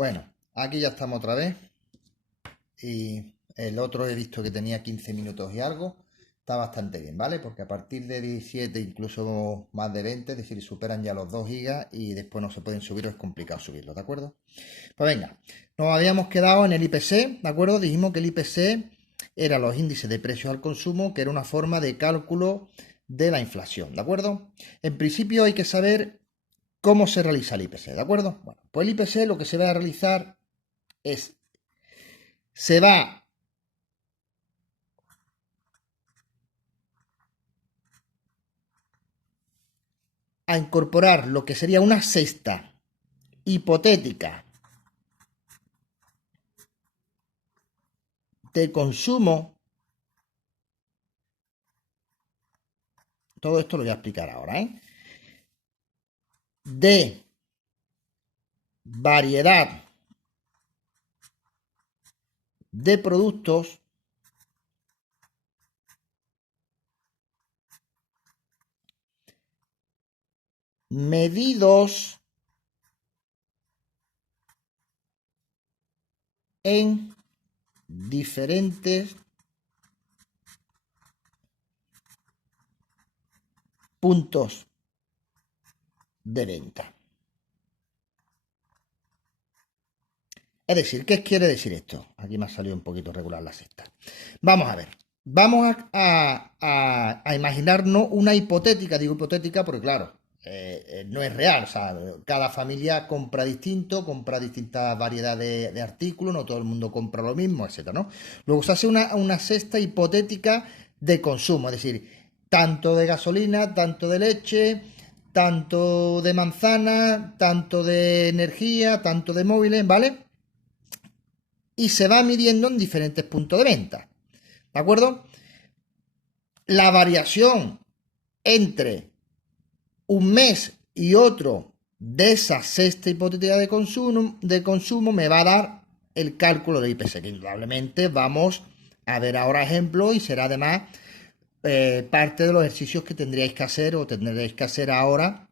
Bueno, aquí ya estamos otra vez. Y el otro he visto que tenía 15 minutos y algo. Está bastante bien, ¿vale? Porque a partir de 17, incluso más de 20, es decir, superan ya los 2 gigas y después no se pueden subir o es complicado subirlos, ¿de acuerdo? Pues venga, nos habíamos quedado en el IPC, ¿de acuerdo? Dijimos que el IPC era los índices de precios al consumo, que era una forma de cálculo de la inflación, ¿de acuerdo? En principio hay que saber cómo se realiza el IPC, ¿de acuerdo? Bueno, pues el IPC lo que se va a realizar es, se va a incorporar lo que sería una cesta hipotética de consumo. Todo esto lo voy a explicar ahora, ¿eh? De variedad de productos medidos en diferentes puntos de venta. Es decir, ¿qué quiere decir esto? Aquí me ha salido un poquito regular la cesta. Vamos a ver. Vamos a imaginarnos una hipotética, digo hipotética porque claro, no es real. O sea, cada familia compra distinto, compra distintas variedades de artículos, no todo el mundo compra lo mismo, etcétera, ¿no? Luego se hace una cesta hipotética de consumo, es decir, tanto de gasolina, tanto de leche, tanto de manzana, tanto de energía, tanto de móviles, ¿vale? Y se va midiendo en diferentes puntos de venta. ¿De acuerdo? La variación entre un mes y otro de esa cesta hipotética de consumo me va a dar el cálculo del IPC, que indudablemente vamos a ver ahora ejemplos y será además parte de los ejercicios que tendríais que hacer o tendréis que hacer ahora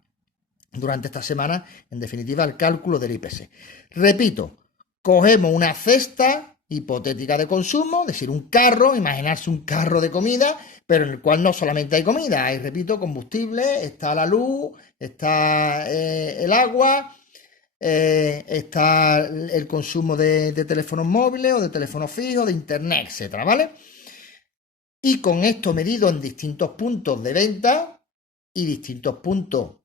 durante esta semana, en definitiva, el cálculo del IPC. Repito, cogemos una cesta hipotética de consumo, es decir, un carro, imaginarse un carro de comida, pero en el cual no solamente hay comida, hay, repito, combustible, está la luz, está el agua, está el consumo de teléfonos móviles o de teléfonos fijos, de internet, etcétera, ¿vale? Y con esto medido en distintos puntos de venta y distintos puntos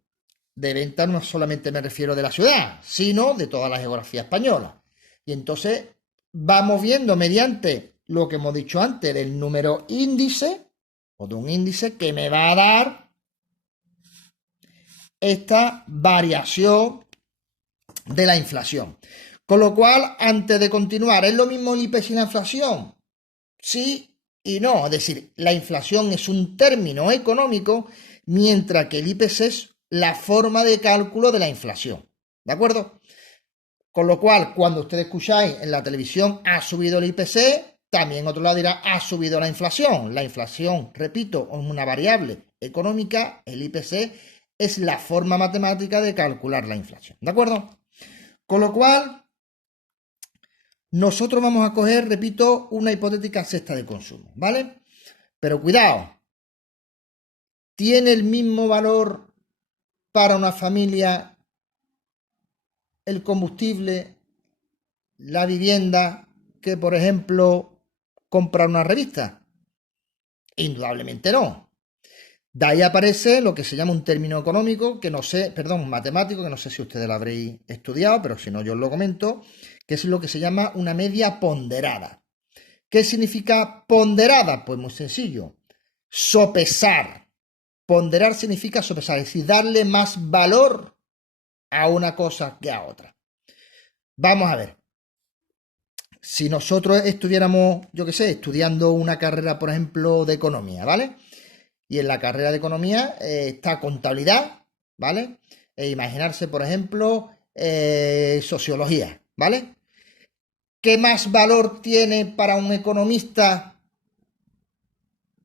de venta no solamente me refiero de la ciudad, sino de toda la geografía española. Y entonces vamos viendo mediante lo que hemos dicho antes del número índice o de un índice que me va a dar esta variación de la inflación. Con lo cual, antes de continuar, ¿es lo mismo el IPC y la inflación? Sí y no. Es decir, la inflación es un término económico, mientras que el IPC es la forma de cálculo de la inflación. ¿De acuerdo? Con lo cual, cuando ustedes escucháis en la televisión ha subido el IPC, también otro lado dirá ha subido la inflación. La inflación, repito, es una variable económica, el IPC es la forma matemática de calcular la inflación. ¿De acuerdo? Con lo cual, nosotros vamos a coger, repito, una hipotética cesta de consumo, ¿vale? Pero cuidado, ¿tiene el mismo valor para una familia el combustible, la vivienda, que por ejemplo comprar una revista? Indudablemente no. De ahí aparece lo que se llama un término económico, que no sé, perdón, matemático, que no sé si ustedes lo habréis estudiado, pero si no yo os lo comento, que es lo que se llama una media ponderada. ¿Qué significa ponderada? Pues muy sencillo, sopesar. Ponderar significa sopesar, es decir, darle más valor a una cosa que a otra. Vamos a ver. Si nosotros estuviéramos, yo qué sé, estudiando una carrera, por ejemplo, de economía, ¿vale? Y en la carrera de economía está contabilidad, ¿vale? E imaginarse, por ejemplo, sociología, ¿vale? ¿Qué más valor tiene para un economista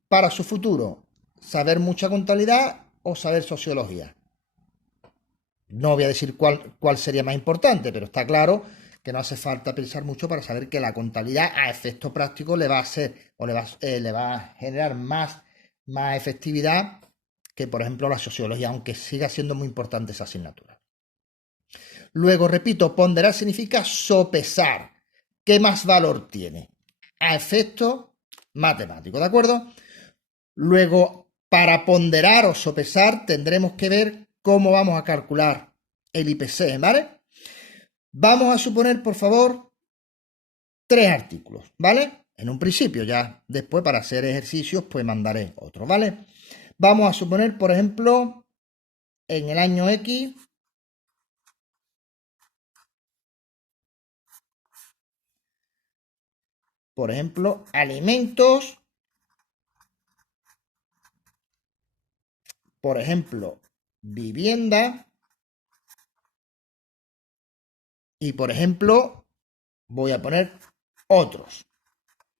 para su futuro? ¿Saber mucha contabilidad o saber sociología? No voy a decir cuál sería más importante, pero está claro que no hace falta pensar mucho para saber que la contabilidad a efecto práctico le va a hacer o le va a generar más efectividad que, por ejemplo, la sociología, aunque siga siendo muy importante esa asignatura. Luego, repito, ponderar significa sopesar. ¿Qué más valor tiene? A efecto matemático, ¿de acuerdo? Luego, para ponderar o sopesar, tendremos que ver cómo vamos a calcular el IPC, ¿vale? Vamos a suponer, por favor, 3 artículos, ¿vale? En un principio, ya después para hacer ejercicios, pues mandaré otro, ¿vale? Vamos a suponer, por ejemplo, en el año X, por ejemplo, alimentos, por ejemplo, vivienda y, por ejemplo, voy a poner otros,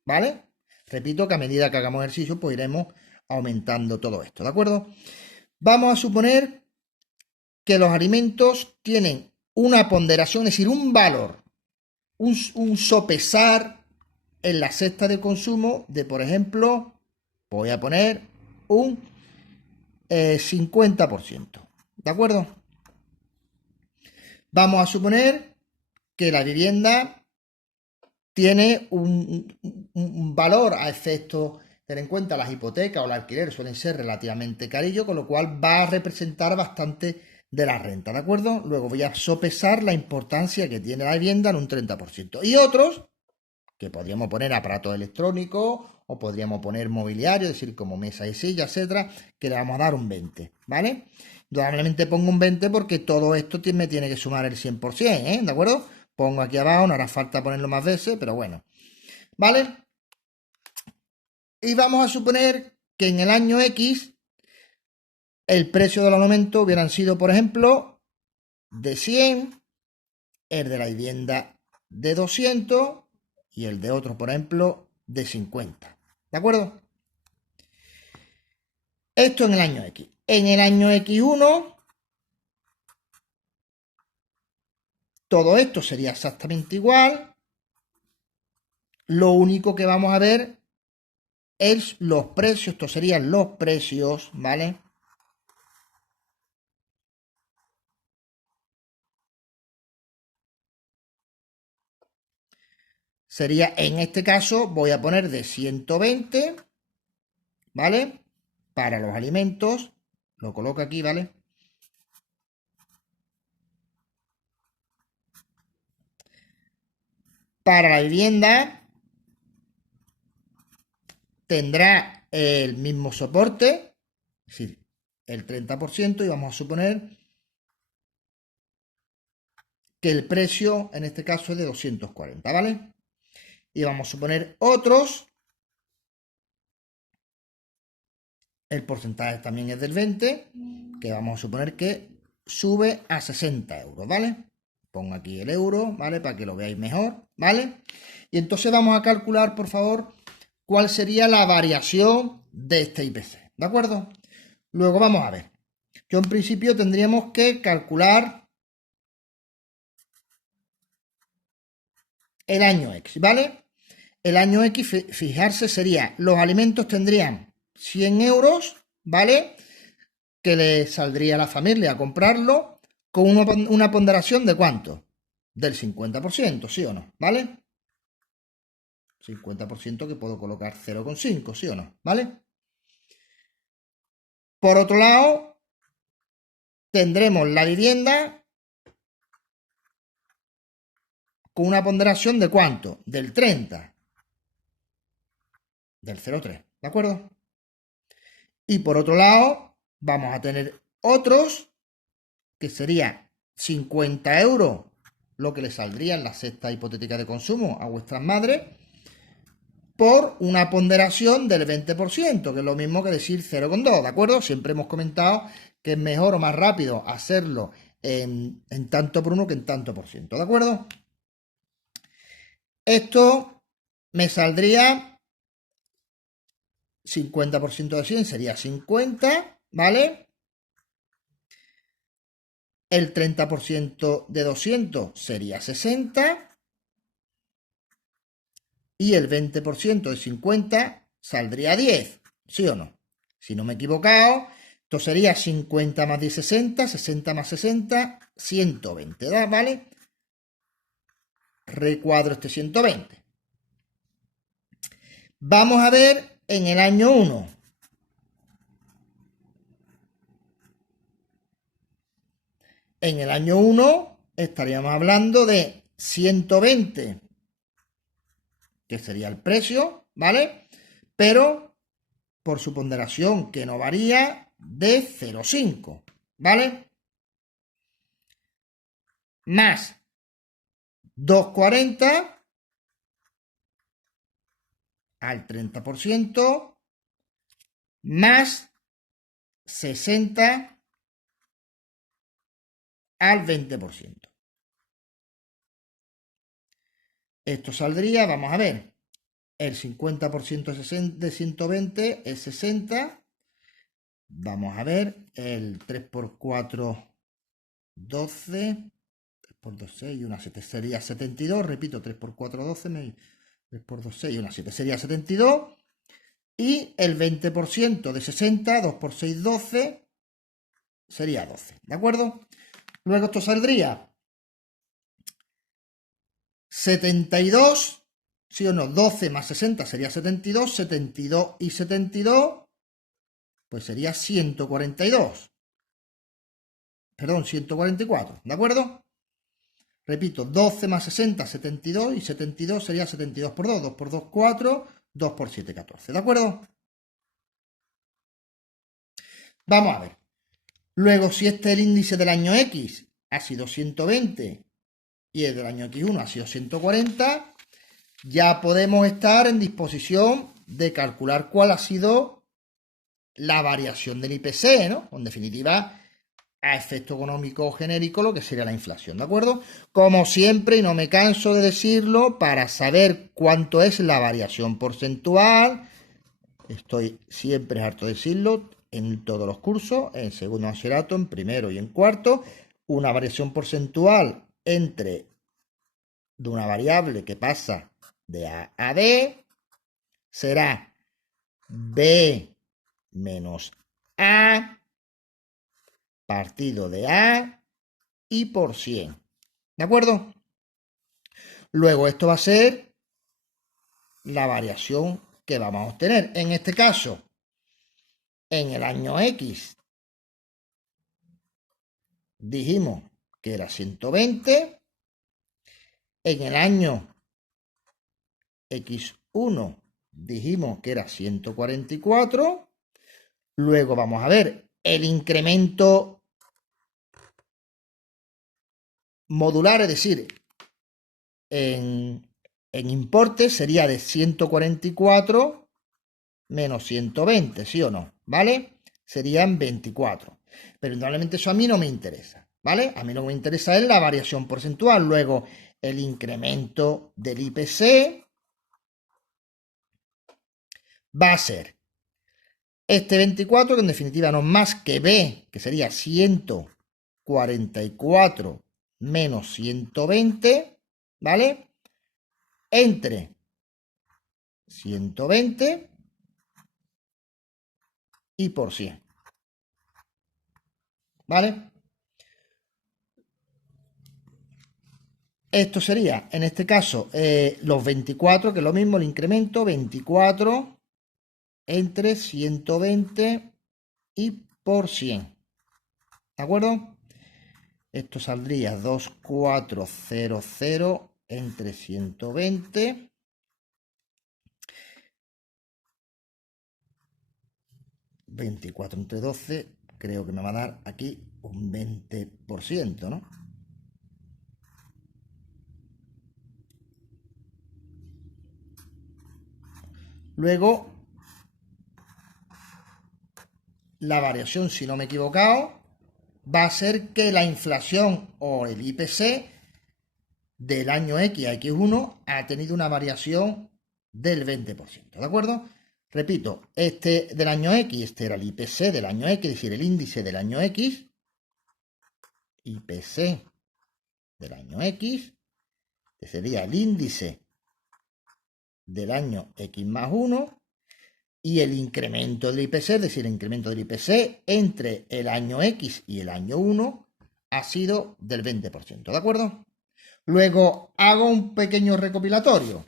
¿vale? Repito que a medida que hagamos ejercicio, pues iremos aumentando todo esto, ¿de acuerdo? Vamos a suponer que los alimentos tienen una ponderación, es decir, un valor, un sopesar en la cesta de consumo de, por ejemplo, voy a poner un 50%, ¿de acuerdo? Vamos a suponer que la vivienda tiene un valor a efecto, ten en cuenta, las hipotecas o el alquiler suelen ser relativamente carillos, con lo cual va a representar bastante de la renta, ¿de acuerdo? Luego voy a sopesar la importancia que tiene la vivienda en un 30%. Y otros, que podríamos poner aparatos electrónicos o podríamos poner mobiliario, es decir, como mesa y silla, etcétera, que le vamos a dar un 20, ¿vale? Normalmente pongo un 20 porque todo esto me tiene que sumar el 100%, ¿eh? ¿De acuerdo? Pongo aquí abajo, no hará falta ponerlo más veces, pero bueno, ¿vale? Y vamos a suponer que en el año X el precio del aumento hubieran sido, por ejemplo, de 100, el de la vivienda de 200 y el de otro, por ejemplo, de 50. ¿De acuerdo? Esto en el año X. En el año X1, todo esto sería exactamente igual. Lo único que vamos a ver es los precios. Estos serían los precios, ¿vale? Sería, en este caso, voy a poner de 120, ¿vale? Para los alimentos. Lo coloco aquí, ¿vale? Para la vivienda tendrá el mismo soporte, es decir, el 30%, y vamos a suponer que el precio en este caso es de 240, ¿vale? Y vamos a suponer otros, el porcentaje también es del 20, que vamos a suponer que sube a 60 euros, ¿vale? Pongo aquí el euro, ¿vale? Para que lo veáis mejor, ¿vale? Y entonces vamos a calcular, por favor, cuál sería la variación de este IPC, ¿de acuerdo? Luego vamos a ver. Yo en principio tendríamos que calcular el año X, ¿vale? El año X, fijarse, sería, los alimentos tendrían 100 euros, ¿vale? Que le saldría a la familia a comprarlo con una ponderación de ¿cuánto? Del 50%, ¿sí o no? ¿Vale? 50% que puedo colocar 0,5, ¿sí o no? ¿Vale? Por otro lado, tendremos la vivienda con una ponderación de ¿cuánto? Del 30. Del 0,3, ¿de acuerdo? Y por otro lado, vamos a tener otros que sería 50 euros, lo que le saldría en la cesta hipotética de consumo a vuestras madres, por una ponderación del 20%, que es lo mismo que decir 0,2, ¿de acuerdo? Siempre hemos comentado que es mejor o más rápido hacerlo en tanto por uno que en tanto por ciento, ¿de acuerdo? Esto me saldría 50% de 100 sería 50, ¿vale? El 30% de 200 sería 60 y el 20% de 50 saldría 10, ¿sí o no? Si no me he equivocado, esto sería 50 más 10, 60, 60 más 60, 120, ¿vale? Recuadro este 120. Vamos a ver en el año 1. En el año 1 estaríamos hablando de 120, que sería el precio, ¿vale? Pero por su ponderación, que no varía, de 0,5, ¿vale? Más 2,40 al 30%, más 60 al 20%. Esto saldría, vamos a ver, el 50% de 120 es 60. Vamos a ver, el 3 por 4, 12. 3 por 2, 6 y una 7 sería 72. Repito, 3 por 4, 12. 3 por 2, 6 y una 7 sería 72. Y el 20% de 60, 2 por 6, 12, sería 12. ¿De acuerdo? Luego esto saldría 72, ¿sí o no? 12 más 60 sería 72. 72 y 72, pues sería 142. Perdón, 144. ¿De acuerdo? Repito, 12 más 60, 72, y 72 sería 72 por 2, 2 por 2, 4, 2 por 7, 14, ¿de acuerdo? Vamos a ver. Luego, si este es el índice del año X, ha sido 120, y el del año X1 ha sido 140, ya podemos estar en disposición de calcular cuál ha sido la variación del IPC, ¿no? En definitiva, a efecto económico genérico, lo que sería la inflación, ¿de acuerdo? Como siempre, y no me canso de decirlo, para saber cuánto es la variación porcentual, estoy siempre harto de decirlo, en todos los cursos, en segundo bachillerato, en primero y en cuarto, una variación porcentual de una variable que pasa de A a B será B menos A partido de A y por 100. ¿De acuerdo? Luego esto va a ser la variación que vamos a obtener. En este caso, en el año X, dijimos que era 120. En el año X1 dijimos que era 144. Luego vamos a ver el incremento modular, es decir, en importe sería de 144 menos 120, ¿sí o no? ¿Vale? Serían 24. Pero indudablemente eso a mí no me interesa, ¿vale? A mí lo que me interesa es la variación porcentual. Luego, el incremento del IPC va a ser este 24, que en definitiva no es más que B, que sería 144 menos 120, ¿vale? Entre 120 y por 100, ¿vale? Esto sería, en este caso, los 24, que es lo mismo, el incremento, 24 entre 120 y por 100. ¿De acuerdo? Esto saldría 2400 entre 120. 24 entre 12, creo que me va a dar aquí un 20%, ¿no? Luego, la variación, si no me he equivocado, va a ser que la inflación o el IPC del año X a X1 ha tenido una variación del 20%, ¿de acuerdo? Repito, este del año X, este era el IPC del año X, es decir, el índice del año X, IPC del año X, que sería el índice del año X más 1 y el incremento del IPC, es decir, el incremento del IPC entre el año X y el año 1 ha sido del 20%, ¿de acuerdo? Luego hago un pequeño recopilatorio.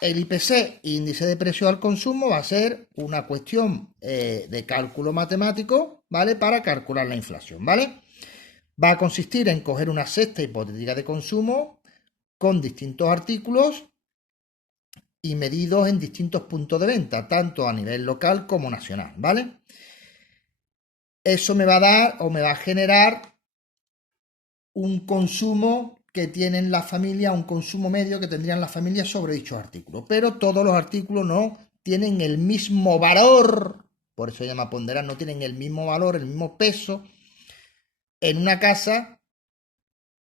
El IPC, índice de precio al consumo, va a ser una cuestión de cálculo matemático, ¿vale? Para calcular la inflación, ¿vale? Va a consistir en coger una cesta hipotética de consumo con distintos artículos y medidos en distintos puntos de venta, tanto a nivel local como nacional, ¿vale? Eso me va a dar o me va a generar un consumo que tienen las familias, un consumo medio que tendrían las familias sobre dichos artículos. Pero todos los artículos no tienen el mismo valor, por eso se llama ponderar, no tienen el mismo valor, el mismo peso en una casa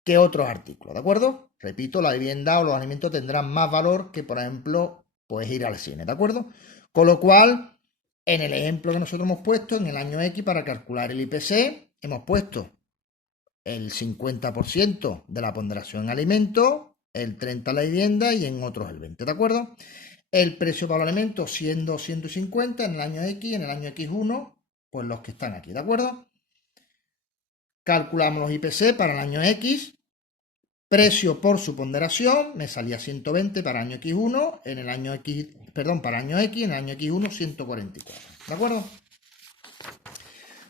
que otros artículos, ¿de acuerdo? Repito, la vivienda o los alimentos tendrán más valor que, por ejemplo, pues ir al cine, ¿de acuerdo? Con lo cual, en el ejemplo que nosotros hemos puesto, en el año X, para calcular el IPC, hemos puesto el 50% de la ponderación en alimentos, el 30% en la vivienda y en otros el 20%, ¿de acuerdo? El precio para los alimentos siendo 150 en el año X, en el año X1, pues los que están aquí, ¿de acuerdo? Calculamos los IPC para el año X, precio por su ponderación, me salía 120 para el año X1, en el año X, perdón, para el año X, en el año X1 144, ¿de acuerdo?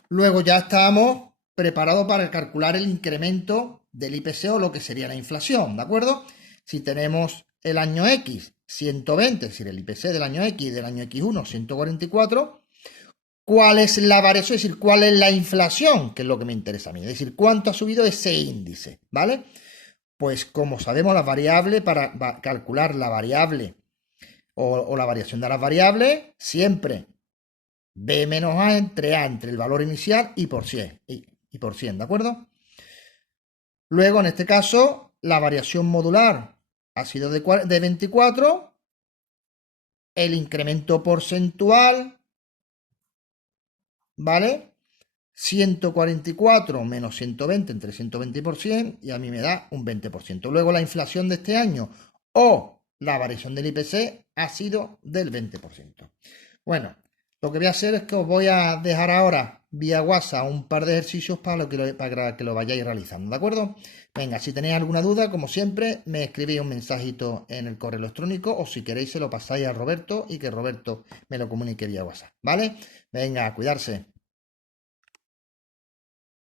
Luego ya estábamos preparados para calcular el incremento del IPC o lo que sería la inflación, ¿de acuerdo? Si tenemos el año X 120, es decir, el IPC del año X y del año X1 144, ¿cuál es la variación? Es decir, ¿cuál es la inflación? Que es lo que me interesa a mí, es decir, ¿cuánto ha subido ese índice? ¿Vale? Pues como sabemos las variables, para calcular la variable o la variación de las variables, siempre B menos A entre el valor inicial y por 100, ¿de acuerdo? Luego, en este caso, la variación modular ha sido de 24, el incremento porcentual, ¿vale? 144 menos 120 entre 120 y por 100 y a mí me da un 20%. Luego la inflación de este año o la variación del IPC ha sido del 20%. Bueno, lo que voy a hacer es que os voy a dejar ahora vía WhatsApp un par de ejercicios para que lo vayáis realizando, ¿de acuerdo? Venga, si tenéis alguna duda, como siempre, me escribís un mensajito en el correo electrónico o si queréis se lo pasáis a Roberto y que Roberto me lo comunique vía WhatsApp, ¿vale? Venga, a cuidarse.